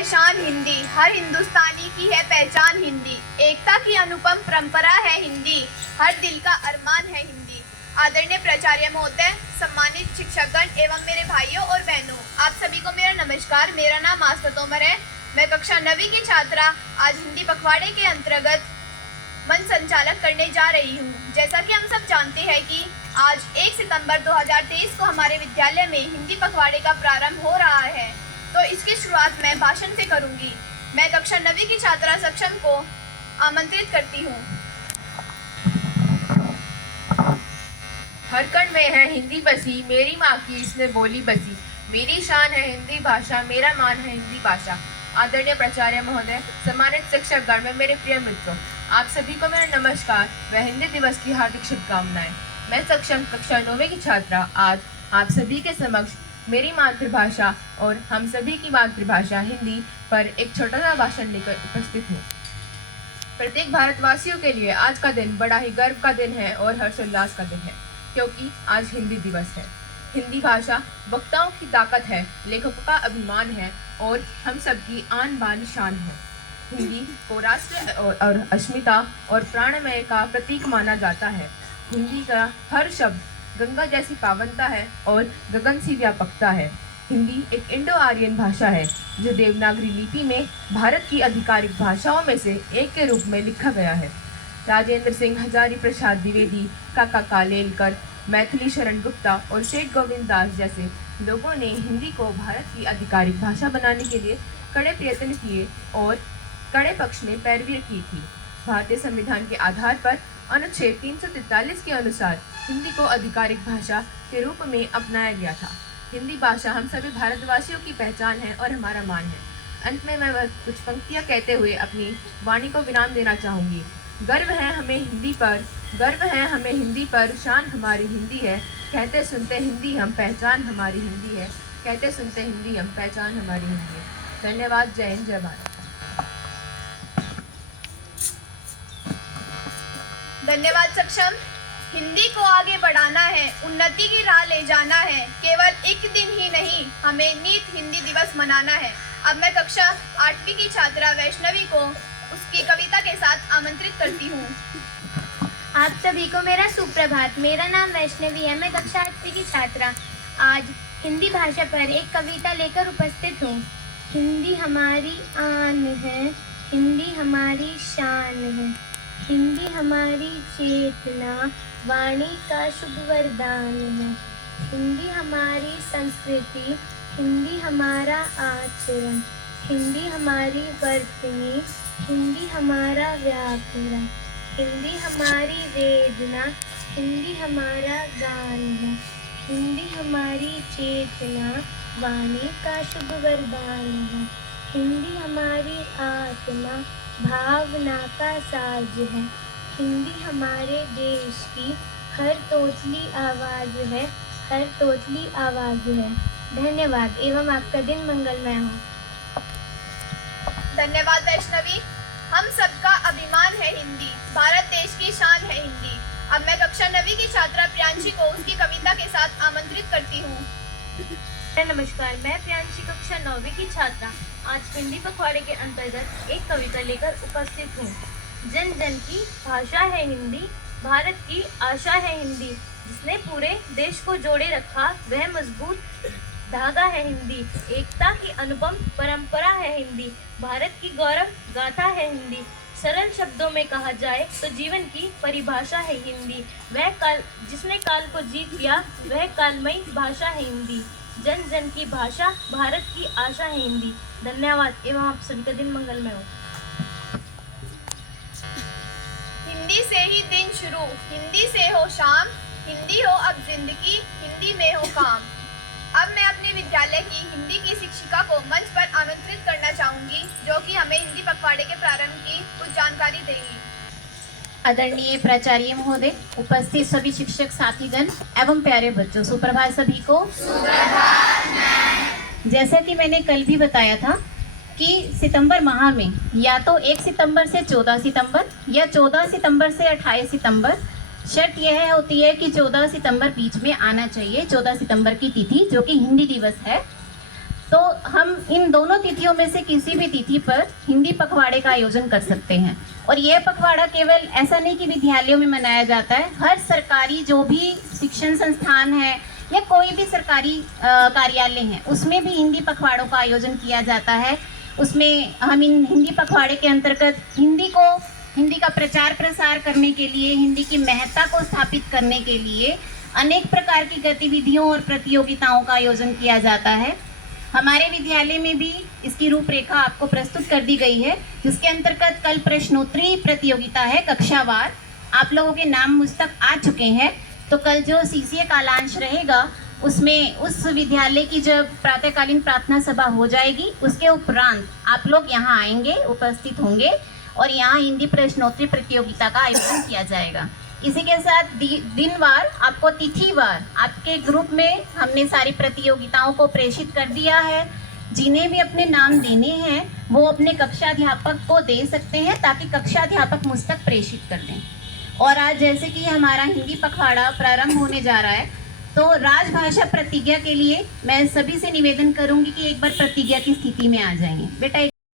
है शान हिंदी, हर हिंदुस्तानी की है पहचान हिंदी। एकता की अनुपम परंपरा है हिंदी, हर दिल का अरमान है हिंदी। आदरणीय प्राचार्य महोदय, सम्मानित शिक्षकगण एवं मेरे भाइयों और बहनों, आप सभी को मेरा नमस्कार। मेरा नाम आस्था तोमर है। मैं कक्षा 9वीं की छात्रा आज हिंदी पखवाड़े के अंतर्गत मंच संचालन करने जा रही हूँ। जैसा कि हम सब जानते हैं कि आज 1 सितंबर 2023 को हमारे विद्यालय में हिंदी पखवाड़े का प्रारंभ हो रहा है, तो इसकी शुरुआत मैं भाषण से करूंगी। मैं कक्षा 9वीं की छात्रा सक्षम को आमंत्रित करती हूँ। हर कण में है हिंदी बसी, मेरी माँ की इसने बोली बसी। मेरी शान है हिंदी भाषा, मेरा मान है हिंदी भाषा। आदरणीय प्राचार्य महोदय, सम्मानित शिक्षकगण में मेरे प्रिय मित्रों, आप सभी को मेरा नमस्कार व हिंदी दिवस की हार्दिक शुभकामनाएं। मैं सक्षम कक्षा 9वीं की छात्रा आज आप सभी के समक्ष मेरी मातृभाषा और हम सभी की मातृभाषा हिंदी पर एक छोटा सा भाषण लेकर उपस्थित हूँ। प्रत्येक भारतवासियों के लिए आज का दिन बड़ा ही गर्व का दिन है और हर्षोल्लास का दिन है, क्योंकि आज हिंदी दिवस है। हिंदी भाषा वक्ताओं की ताकत है, लेखकों का अभिमान है और हम सबकी आन बान शान है। हिंदी को राष्ट्र और अस्मिता और प्राणमय का प्रतीक माना जाता है। हिंदी का हर शब्द गंगा जैसी पावनता है और गगन सी व्यापकता है। हिंदी एक इंडो आर्यन भाषा है जो देवनागरी लिपि में भारत की आधिकारिक भाषाओं में से एक के रूप में लिखा गया है। राजेंद्र सिंह हजारी प्रसाद द्विवेदी, काका कालेलकर, मैथिली शरण गुप्ता और शेठ गोविंद दास जैसे लोगों ने हिंदी को भारत की आधिकारिक भाषा बनाने के लिए कड़े प्रयत्न किए और कड़े पक्ष में पैरवी की थी। भारतीय संविधान के आधार पर अनुच्छेद 343 के अनुसार हिंदी को आधिकारिक भाषा के रूप में अपनाया गया था। हिंदी भाषा हम सभी भारतवासियों की पहचान है और हमारा मान है। अंत में मैं कुछ पंक्तियाँ कहते हुए अपनी वाणी को विराम देना चाहूँगी। गर्व है हमें हिंदी पर, गर्व है हमें हिंदी पर, शान हमारी हिंदी है। कहते सुनते हिंदी हम, पहचान हमारी हिंदी है। कहते सुनते हिंदी हम, पहचान हमारी हिंदी है। धन्यवाद। जय हिंद, जय भारत। धन्यवाद सक्षम। हिंदी को आगे बढ़ाना है, उन्नति की राह ले जाना है। केवल एक दिन ही नहीं, हमें नीत हिंदी दिवस मनाना है। अब मैं कक्षा 8वीं की छात्रा वैष्णवी को उसकी कविता के साथ आमंत्रित करती हूँ। आप सभी को मेरा सुप्रभात। मेरा नाम वैष्णवी है। मैं कक्षा 8वीं की छात्रा आज हिंदी भाषा पर एक कविता लेकर उपस्थित हूँ। हिंदी हमारी आन है, हिंदी हमारी शान है, हिंदी हमारी चेतना, वाणी का शुभ वरदान है। हिंदी हमारी संस्कृति, हिंदी हमारा आचरण, हिंदी हमारी वर्तनी, हिंदी हमारा व्याकरण, हिंदी हमारी वेदना, हिंदी हमारा गान है। हिंदी हमारी चेतना, वाणी का शुभ वरदान है। हिंदी हमारी आत्मा, भावना का साज है। हिंदी हमारे देश की हर तोतली आवाज़ है, हर तोतली आवाज़ है। धन्यवाद एवं आपका दिन मंगलमय हो। धन्यवाद वैष्णवी। हम सबका अभिमान है हिंदी, भारत देश की शान है हिंदी। अब मैं कक्षा 9वीं की छात्रा प्रियांशी को उसकी कविता के साथ आमंत्रित करती हूँ। नमस्कार, मैं प्रियांशी कक्षा 9वीं की छात्रा आज हिंदी पखवाड़े के अंतर्गत एक कविता लेकर उपस्थित हूँ। जन जन की भाषा है हिंदी, भारत की आशा है हिंदी। जिसने पूरे देश को जोड़े रखा वह मजबूत धागा है हिंदी। एकता की अनुपम परंपरा है हिंदी, भारत की गौरव गाथा है हिंदी। सरल शब्दों में कहा जाए तो जीवन की परिभाषा है हिंदी। वह काल जिसने काल को जीत लिया वह कालमयी भाषा है हिंदी। जन जन की भाषा, भारत की आशा है हिंदी। धन्यवाद एवं आप सभी का दिन मंगलमय हो। हिंदी से ही दिन शुरू, हिंदी से हो शाम, हिंदी हो अब जिंदगी, हिंदी में हो काम। अब मैं अपने विद्यालय की हिंदी की शिक्षिका को मंच पर आमंत्रित करना चाहूंगी, जो कि हमें हिंदी पखवाड़े के प्रारंभ की कुछ जानकारी देंगी। आदरणीय प्राचार्य महोदय, उपस्थित सभी शिक्षक साथीगण एवं प्यारे बच्चों, सुप्रभात सभी को। जैसा कि मैंने कल भी बताया था कि सितंबर माह में या तो 1 सितंबर से 14 सितंबर या 14 सितंबर से 28 सितंबर, शर्त यह होती है कि 14 सितंबर बीच में आना चाहिए, 14 सितंबर की तिथि जो कि हिंदी दिवस है। तो हम इन दोनों तिथियों में से किसी भी तिथि पर हिंदी पखवाड़े का आयोजन कर सकते हैं। और यह पखवाड़ा केवल ऐसा नहीं कि विद्यालयों में मनाया जाता है, हर सरकारी जो भी शिक्षण संस्थान है या कोई भी सरकारी कार्यालय है उसमें भी हिंदी पखवाड़ों का आयोजन किया जाता है। उसमें हम इन हिंदी पखवाड़े के अंतर्गत हिंदी का प्रचार प्रसार करने के लिए, हिंदी की महत्ता को स्थापित करने के लिए अनेक प्रकार की गतिविधियों और प्रतियोगिताओं का आयोजन किया जाता है। हमारे विद्यालय में भी इसकी रूपरेखा आपको प्रस्तुत कर दी गई है, जिसके अंतर्गत कल प्रश्नोत्तरी प्रतियोगिता है कक्षावार। आप लोगों के नाम मुझ तक आ चुके हैं, तो कल जो CCA कालांश रहेगा उसमें उस विद्यालय की जब प्रातःकालीन प्रार्थना सभा हो जाएगी उसके उपरांत आप लोग यहाँ आएंगे, उपस्थित होंगे और यहाँ हिंदी प्रश्नोत्तरी प्रतियोगिता का आयोजन किया जाएगा। इसी के साथ दिनवार आपको तिथिवार आपके ग्रुप में हमने सारी प्रतियोगिताओं को प्रेषित कर दिया है। जिन्हें भी अपने नाम देने हैं वो अपने कक्षाध्यापक को दे सकते हैं ताकि कक्षाध्यापक मुझ तक प्रेषित कर दें। और आज जैसे कि हमारा हिंदी पखवाड़ा प्रारंभ होने जा रहा है, तो राजभाषा प्रतिज्ञा के लिए मैं सभी से निवेदन करूंगी कि एक बार प्रतिज्ञा की स्थिति में आ जाइए। बेटा